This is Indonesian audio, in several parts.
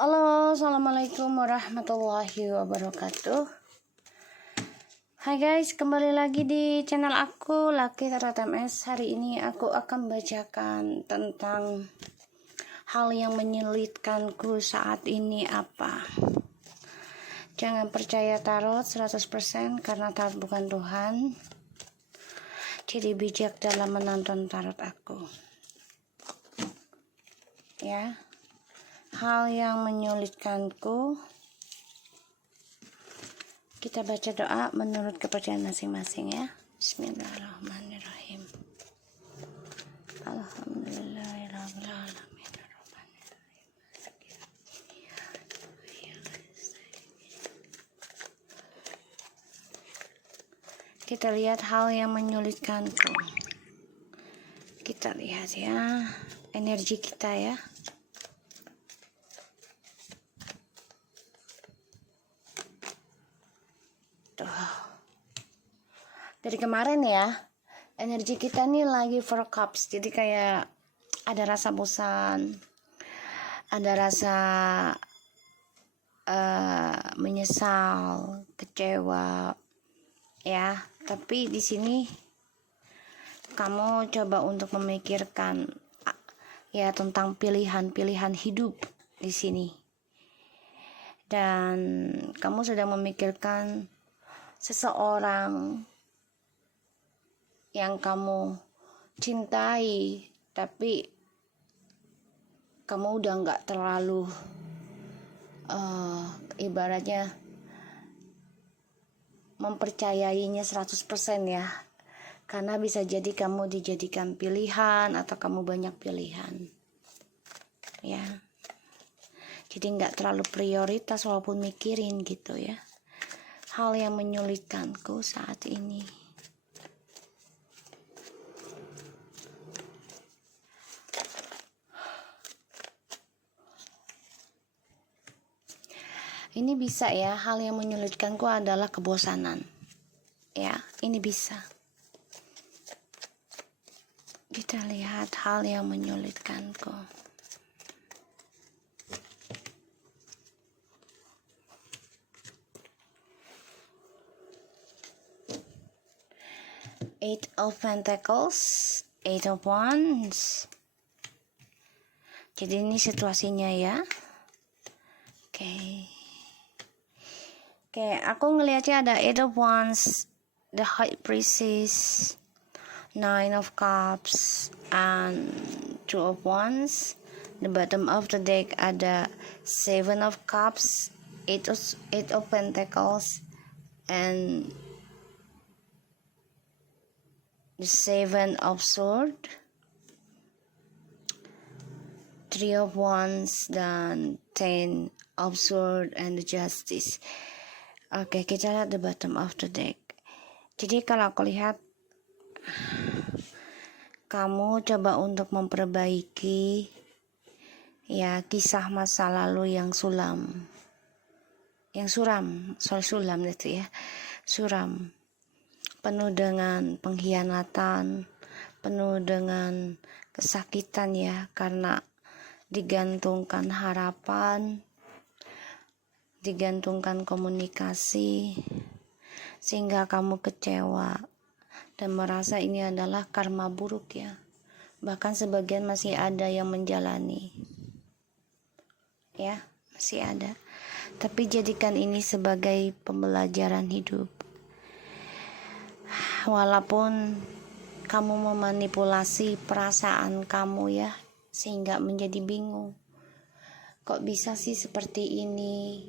Halo, assalamualaikum warahmatullahi wabarakatuh. Hai guys, kembali lagi di channel aku Lucky Tarot MS. Hari ini aku akan bacakan tentang hal yang menyulitkanku saat ini apa. Jangan percaya tarot 100% karena tarot bukan Tuhan. Jadi bijak dalam menonton tarot aku. Ya. Hal yang menyulitkanku, kita baca doa menurut kepercayaan masing-masing ya. Bismillahirrahmanirrahim. Alhamdulillahirrahmanirrahim. Kita lihat hal yang menyulitkanku. Kita lihat ya, energi kita ya. Dari kemarin ya, energi kita nih lagi four cups, jadi kayak ada rasa bosan, ada rasa menyesal, kecewa, ya. Tapi di sini kamu coba untuk memikirkan ya tentang pilihan-pilihan hidup di sini, dan kamu sedang memikirkan seseorang yang kamu cintai, tapi kamu udah gak terlalu ibaratnya mempercayainya 100% ya, karena bisa jadi kamu dijadikan pilihan atau kamu banyak pilihan ya, jadi gak terlalu prioritas walaupun mikirin gitu ya. Hal yang menyulitkanku saat ini, ini bisa ya, hal yang menyulitkanku adalah kebosanan. Ya, ini bisa. Kita lihat hal yang menyulitkanku. Eight of Pentacles, Eight of Wands. Jadi ini situasinya ya. Oke, aku ngelihatnya ada Eight of Wands, the High Priestess, Nine of Cups, and Two of Wands. The bottom of the deck ada Seven of Cups, Eight of Pentacles, and the Seven of Swords, Three of Wands, dan Ten of Swords, and the Justice. Oke, kita lihat the bottom of the deck. Jadi kalau aku lihat, kamu coba untuk memperbaiki ya kisah masa lalu yang suram itu ya, suram, penuh dengan pengkhianatan, penuh dengan kesakitan ya, karena digantungkan harapan, digantungkan komunikasi, sehingga kamu kecewa dan merasa ini adalah karma buruk ya. Bahkan sebagian masih ada yang menjalani ya, masih ada. Tapi jadikan ini sebagai pembelajaran hidup. Walaupun kamu memanipulasi perasaan kamu ya, sehingga menjadi bingung, kok bisa sih seperti ini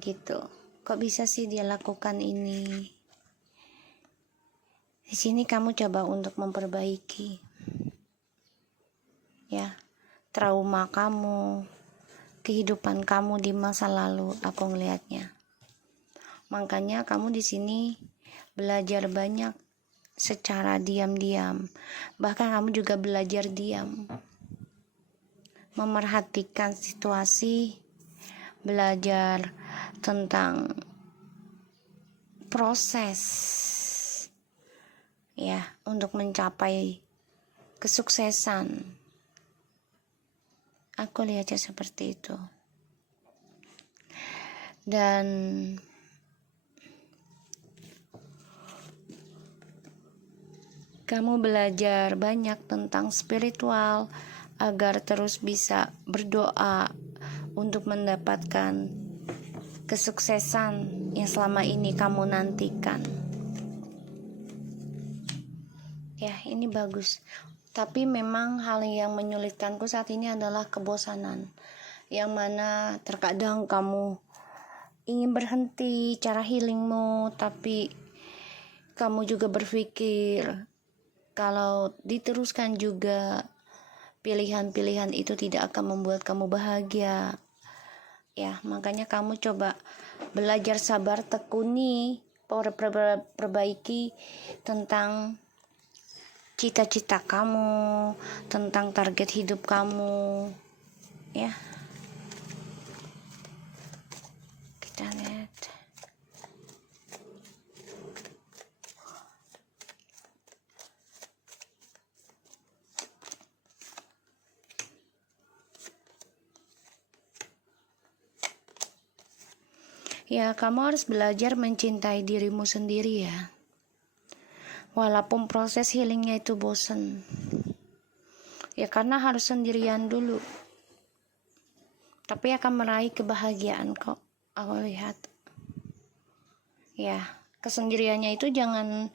gitu, kok bisa sih dia lakukan ini. Di sini kamu coba untuk memperbaiki ya trauma kamu, kehidupan kamu di masa lalu. Aku ngelihatnya, makanya kamu di sini belajar banyak secara diam-diam. Bahkan kamu juga belajar diam, memerhatikan situasi, belajar tentang proses ya untuk mencapai kesuksesan. Aku lihatnya seperti itu. Dan kamu belajar banyak tentang spiritual agar terus bisa berdoa untuk mendapatkan kesuksesan yang selama ini kamu nantikan. Ya, ini bagus. Tapi memang hal yang menyulitkanku saat ini adalah kebosanan. Yang mana terkadang kamu ingin berhenti cara healingmu, tapi kamu juga berpikir kalau diteruskan juga pilihan-pilihan itu tidak akan membuat kamu bahagia. Ya, makanya kamu coba belajar sabar, tekuni, perbaiki tentang cita-cita kamu, tentang target hidup kamu. Ya, kita lihat. Ya, kamu harus belajar mencintai dirimu sendiri ya. Walaupun proses healingnya itu bosen. Ya, karena harus sendirian dulu. Tapi akan meraih kebahagiaan kok, aku lihat. Ya, kesendiriannya itu jangan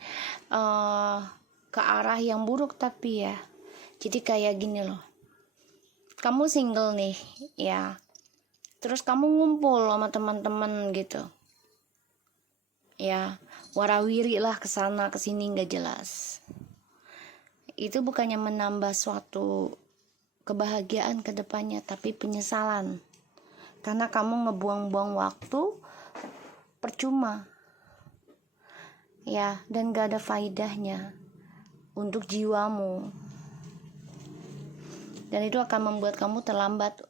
ke arah yang buruk, tapi ya. Jadi kayak gini loh. Kamu single nih, ya. Terus kamu ngumpul sama teman-teman gitu. Ya, warawiri lah kesana kesini nggak jelas. Itu bukannya menambah suatu kebahagiaan ke depannya, tapi penyesalan. Karena kamu ngebuang-buang waktu percuma. Ya, dan gak ada faedahnya untuk jiwamu. Dan itu akan membuat kamu terlambat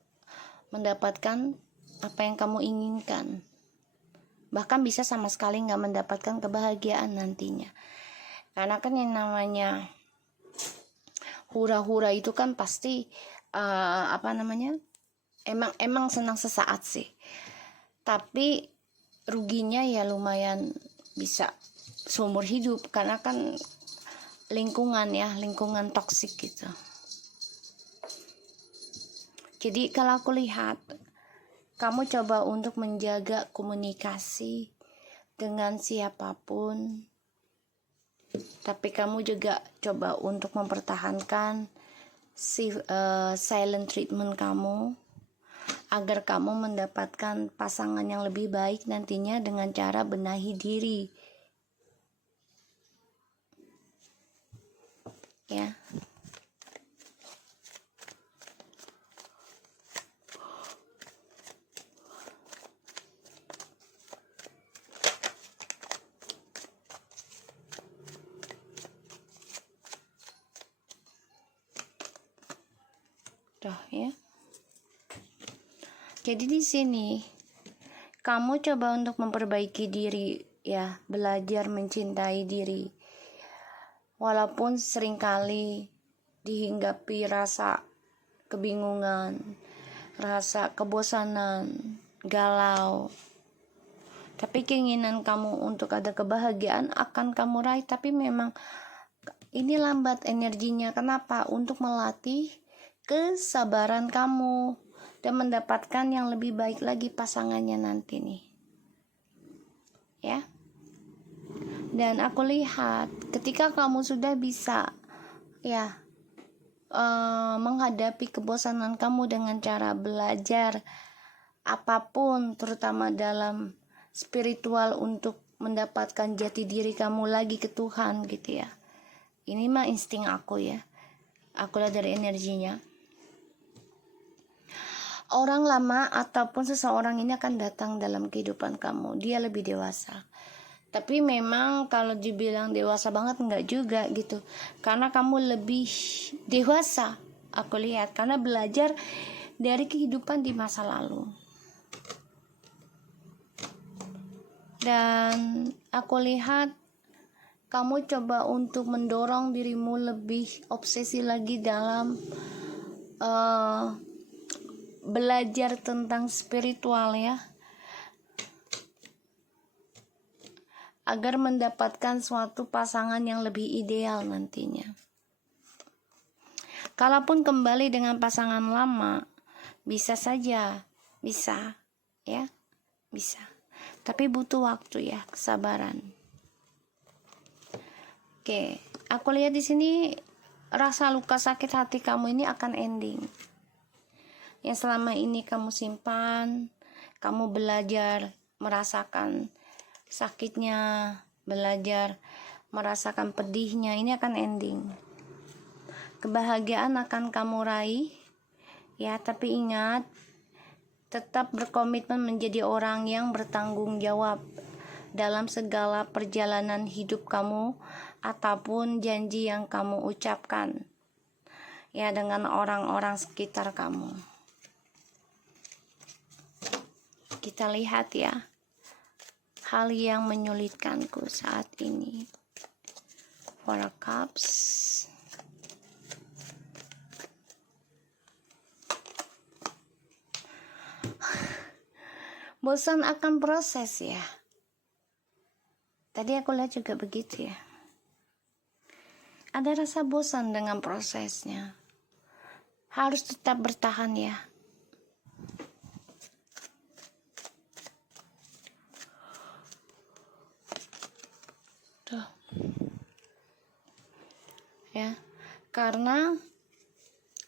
mendapatkan apa yang kamu inginkan. Bahkan bisa sama sekali gak mendapatkan kebahagiaan nantinya. Karena kan yang namanya hura-hura itu kan pasti emang senang sesaat sih. Tapi ruginya ya lumayan bisa seumur hidup, karena kan lingkungan toksik gitu. Jadi kalau aku lihat, kamu coba untuk menjaga komunikasi dengan siapapun, tapi kamu juga coba untuk mempertahankan silent treatment kamu, agar kamu mendapatkan pasangan yang lebih baik nantinya dengan cara benahi diri. Ya. Tuh ya. Jadi di sini kamu coba untuk memperbaiki diri ya, belajar mencintai diri. Walaupun seringkali dihinggapi rasa kebingungan, rasa kebosanan, galau. Tapi keinginan kamu untuk ada kebahagiaan akan kamu raih, tapi memang ini lambat energinya. Kenapa? Untuk melatih kesabaran kamu dan mendapatkan yang lebih baik lagi pasangannya nanti nih. Ya. Dan aku lihat ketika kamu sudah bisa ya menghadapi kebosanan kamu dengan cara belajar apapun, terutama dalam spiritual, untuk mendapatkan jati diri kamu lagi ke Tuhan gitu ya. Ini mah insting aku ya. Aku lihat dari energinya. Orang lama ataupun seseorang ini akan datang dalam kehidupan kamu. Dia lebih dewasa. Tapi memang kalau dibilang dewasa banget enggak juga gitu. Karena kamu lebih dewasa, aku lihat, karena belajar dari kehidupan di masa lalu. Dan aku lihat kamu coba untuk mendorong dirimu lebih obsesi lagi dalam belajar tentang spiritual ya, agar mendapatkan suatu pasangan yang lebih ideal nantinya. Kalaupun kembali dengan pasangan lama, bisa saja, bisa ya, bisa. Tapi butuh waktu ya, kesabaran. Oke, aku lihat di sini rasa luka sakit hati kamu ini akan ending. Yang selama ini kamu simpan, kamu belajar merasakan sakitnya, belajar merasakan pedihnya, ini akan ending. Kebahagiaan akan kamu raih ya, tapi ingat, tetap berkomitmen menjadi orang yang bertanggung jawab dalam segala perjalanan hidup kamu ataupun janji yang kamu ucapkan ya dengan orang-orang sekitar kamu. Kita lihat ya hal yang menyulitkanku saat ini. Four of Cups. Bosan akan proses ya. Tadi aku lihat juga begitu ya. Ada rasa bosan dengan prosesnya. Harus tetap bertahan ya. Tuh. Ya. Karena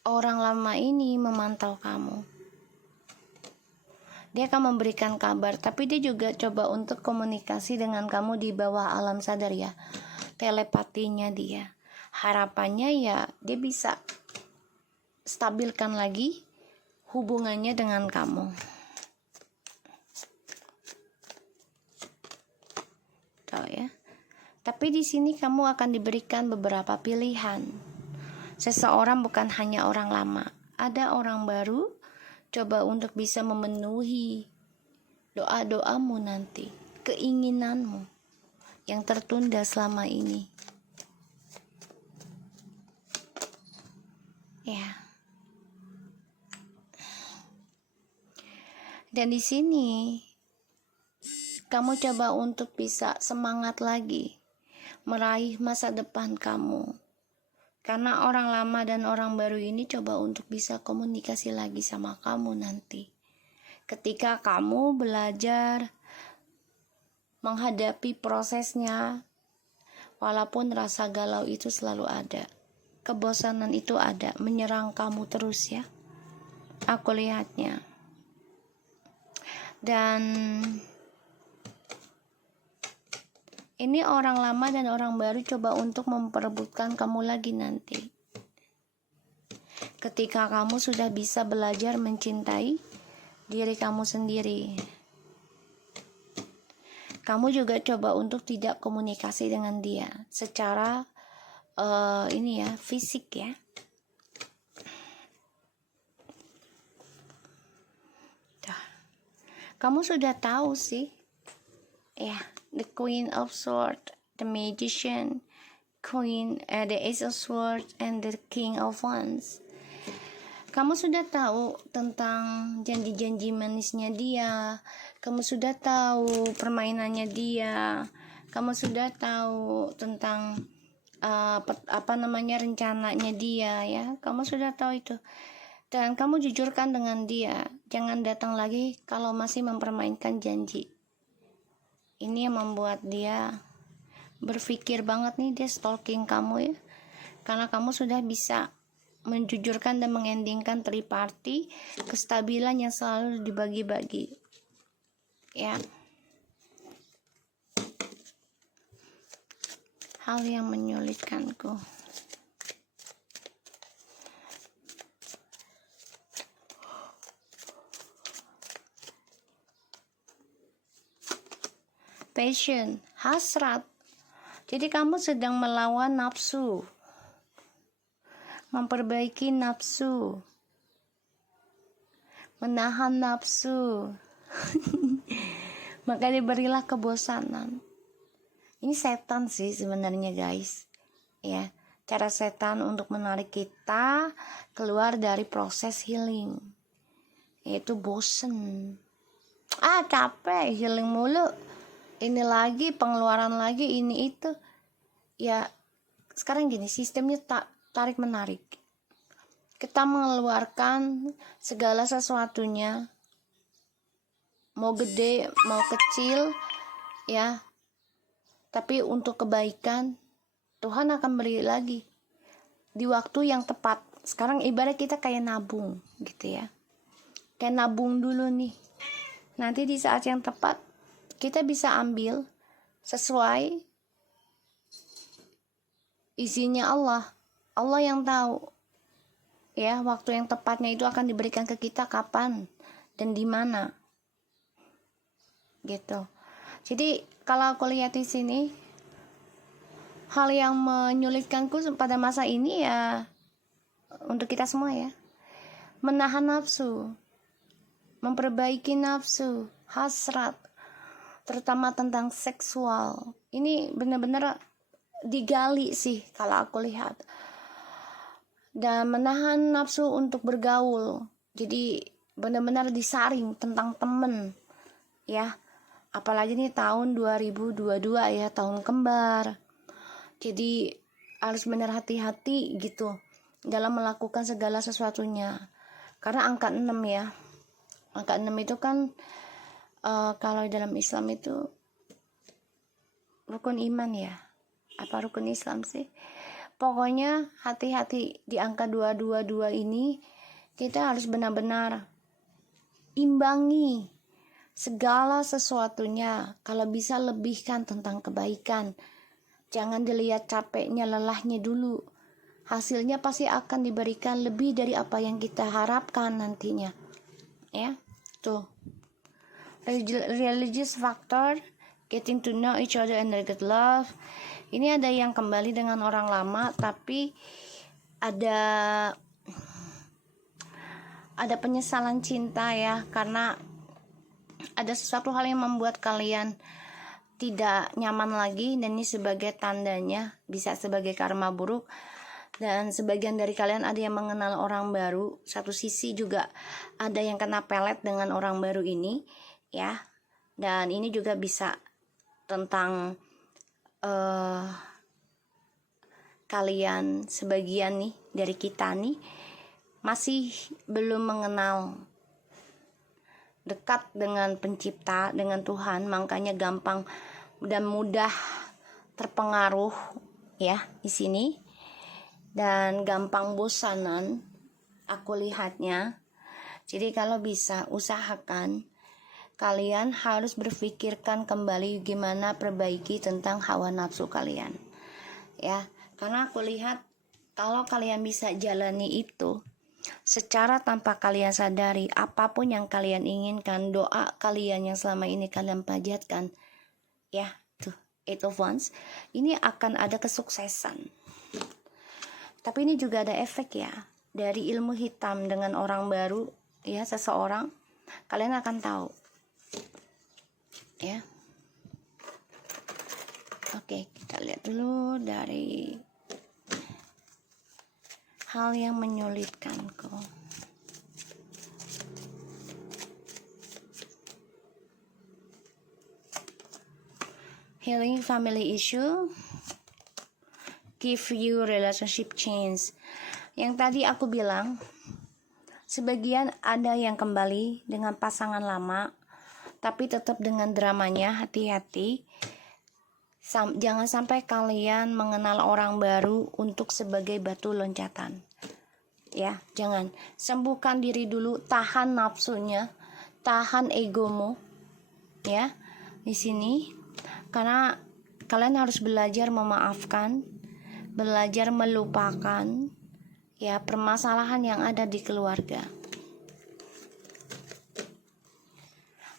orang lama ini memantau kamu. Dia akan memberikan kabar, tapi dia juga coba untuk komunikasi dengan kamu di bawah alam sadar ya. Telepatinya dia. Harapannya ya dia bisa stabilkan lagi hubungannya dengan kamu. Tahu ya. Tapi di sini kamu akan diberikan beberapa pilihan. Seseorang bukan hanya orang lama, ada orang baru. Coba untuk bisa memenuhi doa-doamu nanti, keinginanmu yang tertunda selama ini. Ya. Dan di sini kamu coba untuk bisa semangat lagi meraih masa depan kamu. Karena orang lama dan orang baru ini coba untuk bisa komunikasi lagi sama kamu nanti. Ketika kamu belajar menghadapi prosesnya, walaupun rasa galau itu selalu ada. Kebosanan itu ada, menyerang kamu terus ya. Aku lihatnya. Dan ini orang lama dan orang baru coba untuk memperebutkan kamu lagi nanti. Ketika kamu sudah bisa belajar mencintai diri kamu sendiri. Kamu juga coba untuk tidak komunikasi dengan dia secara ini ya, fisik ya. Kamu sudah tahu sih. Ya, the Queen of Swords, the Magician, the Ace of Swords, and the King of Wands. Kamu sudah tahu tentang janji-janji manisnya dia. Kamu sudah tahu permainannya dia. Kamu sudah tahu tentang rencananya dia ya. Kamu sudah tahu itu. Dan kamu jujurkan dengan dia. Jangan datang lagi kalau masih mempermainkan janji. Ini yang membuat dia berpikir banget nih, dia stalking kamu ya. Karena kamu sudah bisa menjujurkan dan mengendingkan triparty, kestabilan yang selalu dibagi-bagi. Ya. Hal yang menyulitkanku. Passion, hasrat. Jadi kamu sedang melawan nafsu. Memperbaiki nafsu. Menahan nafsu. Maka diberilah kebosanan. Ini setan sih sebenarnya guys. Ya, cara setan untuk menarik kita keluar dari proses healing. yaitu bosen. Capek, healing mulu, ini lagi, pengeluaran lagi, ini itu. Ya sekarang gini, sistemnya tarik menarik. Kita mengeluarkan segala sesuatunya, mau gede mau kecil, ya, tapi untuk kebaikan Tuhan akan beri lagi di waktu yang tepat. Sekarang ibarat kita kayak nabung gitu ya, kayak nabung dulu nih, nanti di saat yang tepat kita bisa ambil sesuai izinnya Allah yang tahu ya, waktu yang tepatnya itu akan diberikan ke kita kapan dan di mana gitu. Jadi kalau aku lihat di sini, hal yang menyulitkanku pada masa ini ya, untuk kita semua ya, menahan nafsu, memperbaiki nafsu, hasrat, terutama tentang seksual. Ini benar-benar digali sih kalau aku lihat. Dan menahan nafsu untuk bergaul, jadi benar-benar disaring tentang temen ya, apalagi nih tahun 2022 ya, tahun kembar. Jadi harus benar hati-hati gitu dalam melakukan segala sesuatunya, karena angka 6 ya, angka 6 itu kan kalau dalam Islam itu rukun iman ya, apa rukun Islam sih, pokoknya hati-hati di angka 222 ini. Kita harus benar-benar imbangi segala sesuatunya, kalau bisa lebihkan tentang kebaikan. Jangan dilihat capeknya, lelahnya dulu, hasilnya pasti akan diberikan lebih dari apa yang kita harapkan nantinya ya. Tuh, religious factor, getting to know each other and get love. Ini ada yang kembali dengan orang lama, tapi ada penyesalan cinta ya, karena ada sesuatu hal yang membuat kalian tidak nyaman lagi, dan ini sebagai tandanya, bisa sebagai karma buruk. Dan sebagian dari kalian ada yang mengenal orang baru, satu sisi juga ada yang kena pelet dengan orang baru ini ya. Dan ini juga bisa tentang kalian, sebagian nih dari kita nih masih belum mengenal dekat dengan pencipta, dengan Tuhan, makanya gampang dan mudah terpengaruh ya di sini, dan gampang bosanan aku lihatnya. Jadi kalau bisa, usahakan kalian harus berpikirkan kembali gimana perbaiki tentang hawa nafsu kalian ya, karena aku lihat kalau kalian bisa jalani itu secara tanpa kalian sadari, apapun yang kalian inginkan, doa kalian yang selama ini kalian panjatkan ya, tuh 8 of Wands, ini akan ada kesuksesan. Tapi ini juga ada efek ya, dari ilmu hitam dengan orang baru ya, seseorang, kalian akan tahu ya. Oke, kita lihat dulu dari hal yang menyulitkanku. Healing family issue, give you relationship change. Yang tadi aku bilang, sebagian ada yang kembali dengan pasangan lama, tapi tetap dengan dramanya. Hati-hati, jangan sampai kalian mengenal orang baru untuk sebagai batu loncatan ya. Jangan, sembuhkan diri dulu, tahan nafsunya, tahan egomu ya di sini, karena kalian harus belajar memaafkan, belajar melupakan ya permasalahan yang ada di keluarga.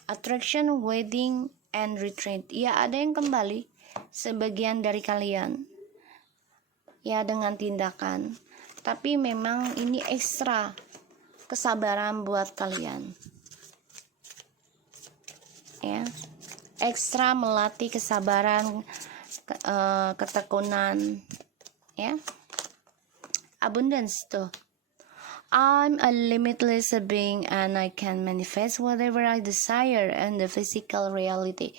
Attraction, wedding, and retreat. Ya, ada yang kembali, sebagian dari kalian ya dengan tindakan, tapi memang ini ekstra kesabaran buat kalian ya, ekstra melatih kesabaran, ketekunan ya. Abundance tuh, I'm a limitless being and I can manifest whatever I desire in the physical reality.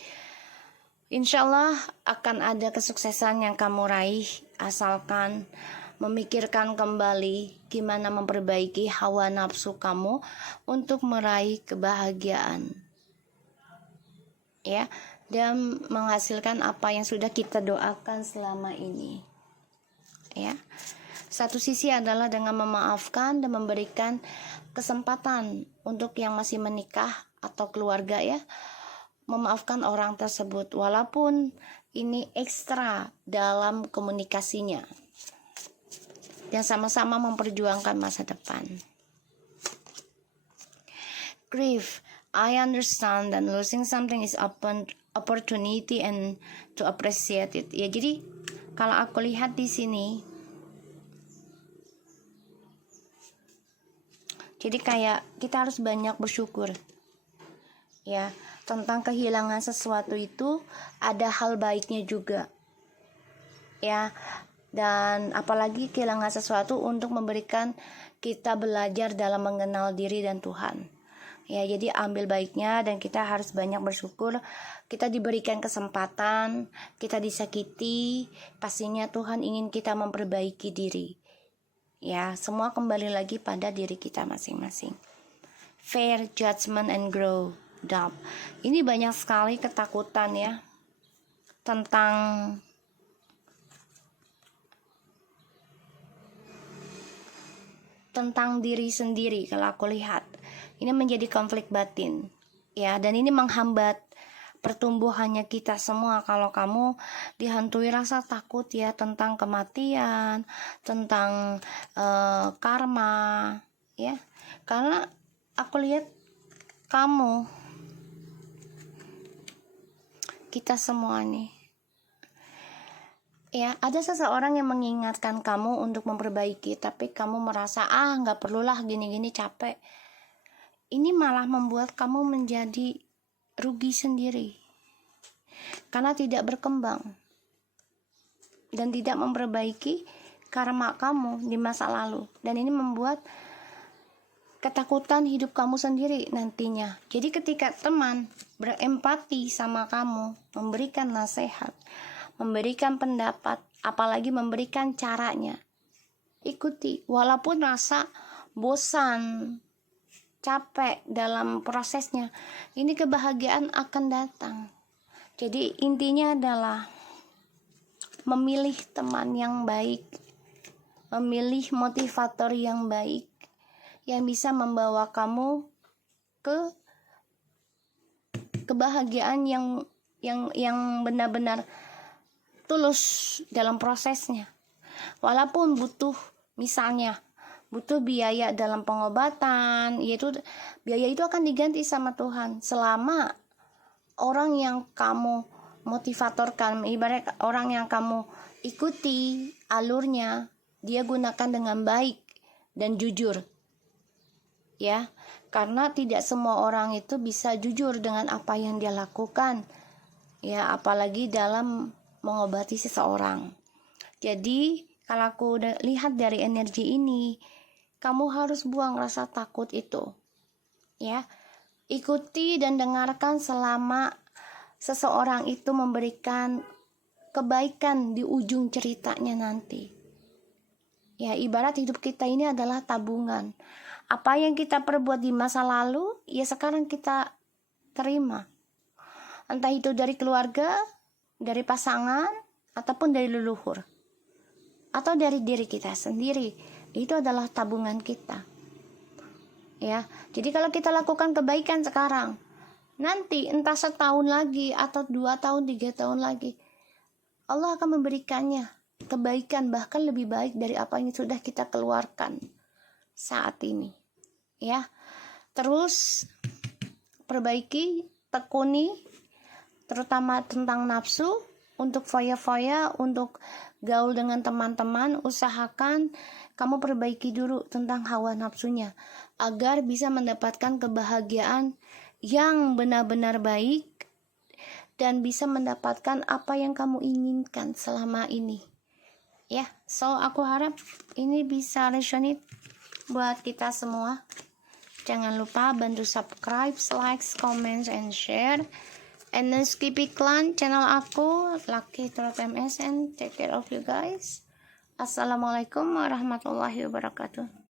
Insya Allah akan ada kesuksesan yang kamu raih asalkan memikirkan kembali gimana memperbaiki hawa nafsu kamu untuk meraih kebahagiaan. Ya, dan menghasilkan apa yang sudah kita doakan selama ini. Ya. Satu sisi adalah dengan memaafkan dan memberikan kesempatan untuk yang masih menikah atau keluarga ya, memaafkan orang tersebut walaupun ini ekstra dalam komunikasinya dan sama-sama memperjuangkan masa depan. Grief, I understand that losing something is opportunity and to appreciate it. Ya, jadi kalau aku lihat di sini, jadi kayak kita harus banyak bersyukur ya, tentang kehilangan sesuatu itu ada hal baiknya juga ya, dan apalagi kehilangan sesuatu untuk memberikan kita belajar dalam mengenal diri dan Tuhan ya. Jadi ambil baiknya dan kita harus banyak bersyukur. Kita diberikan kesempatan, kita disakiti, pastinya Tuhan ingin kita memperbaiki diri. Ya, semua kembali lagi pada diri kita masing-masing. Fair judgment and grow up. Ini banyak sekali ketakutan ya tentang diri sendiri. Kalau aku lihat, ini menjadi konflik batin ya, dan ini menghambat pertumbuhannya kita semua. Kalau kamu dihantui rasa takut ya tentang kematian, tentang karma ya, karena aku lihat kita semua nih ya, ada seseorang yang mengingatkan kamu untuk memperbaiki, tapi kamu merasa nggak perlulah, gini-gini capek. Ini malah membuat kamu menjadi rugi sendiri karena tidak berkembang dan tidak memperbaiki karma kamu di masa lalu, dan ini membuat ketakutan hidup kamu sendiri nantinya. Jadi ketika teman berempati sama kamu, memberikan nasihat, memberikan pendapat, apalagi memberikan caranya, ikuti walaupun rasa bosan, capek dalam prosesnya. Ini kebahagiaan akan datang. Jadi intinya adalah memilih teman yang baik, memilih motivator yang baik yang bisa membawa kamu ke kebahagiaan yang benar-benar tulus dalam prosesnya. Walaupun misalnya butuh biaya dalam pengobatan, yaitu biaya itu akan diganti sama Tuhan selama orang yang kamu motivatorkan, ibarat orang yang kamu ikuti alurnya, dia gunakan dengan baik dan jujur ya, karena tidak semua orang itu bisa jujur dengan apa yang dia lakukan ya, apalagi dalam mengobati seseorang. Jadi kalau aku lihat dari energi ini, kamu harus buang rasa takut itu ya. Ikuti dan dengarkan selama seseorang itu memberikan kebaikan di ujung ceritanya nanti ya. Ibarat hidup kita ini adalah tabungan. Apa yang kita perbuat di masa lalu, ya sekarang kita terima, entah itu dari keluarga, dari pasangan, ataupun dari leluhur, atau dari diri kita sendiri. Itu adalah tabungan kita ya. Jadi kalau kita lakukan kebaikan sekarang, nanti entah setahun lagi atau 2 tahun, 3 tahun lagi, Allah akan memberikannya kebaikan bahkan lebih baik dari apa yang sudah kita keluarkan saat ini ya. Terus perbaiki, tekuni terutama tentang nafsu, untuk foya-foya, untuk gaul dengan teman-teman, usahakan kamu perbaiki dulu tentang hawa nafsunya agar bisa mendapatkan kebahagiaan yang benar-benar baik dan bisa mendapatkan apa yang kamu inginkan selama ini ya. So aku harap ini bisa resonate buat kita semua. Jangan lupa bantu subscribe, like, comment, and share. And then skip iklan channel aku Lucky Trot MS, and take care of you guys. Assalamualaikum warahmatullahi wabarakatuh.